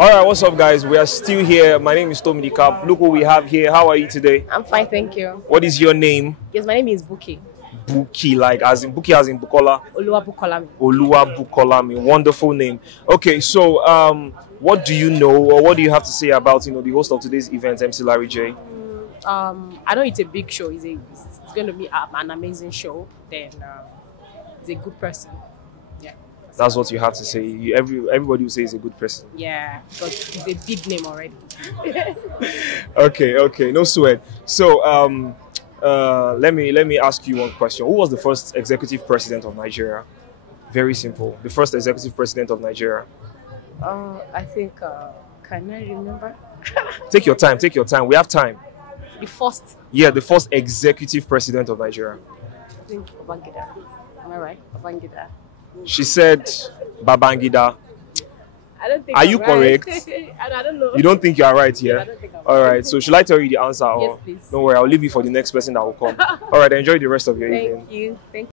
All right, what's up, guys? We are still here. My name is Tommy the Cap. Look what we have here. How are you today? I'm fine, thank you. What is your name? Yes, my name is Buki. Buki, like as in Buki, as in Bukola. Oluwa Bukolami. Oluwa Bukolami. Wonderful name. Okay, so what do you know, or what do you have to say about the host of today's event, MC Larry J? I know it's a big show. It's going to be an amazing show. Then he's a good person. Yeah. That's what you have to say. Everybody will say he's a good person. Yeah, because he's a big name already. Okay, no sweat. So let me ask you one question. Who was the first executive president of Nigeria? Very simple. The first executive president of Nigeria. I think. Can I remember? Take your time. We have time. The first. Yeah, the first executive president of Nigeria. I think Babangida. Am I right? Babangida. She said Babangida. I don't think. Are you correct? I don't know. You don't think you are right here? I don't think I'm All right. So should I tell you the answer? Yes, Or please. don't worry, I'll leave you for the next person that will come. All right. Enjoy the rest of your evening. Thank you. Thank you.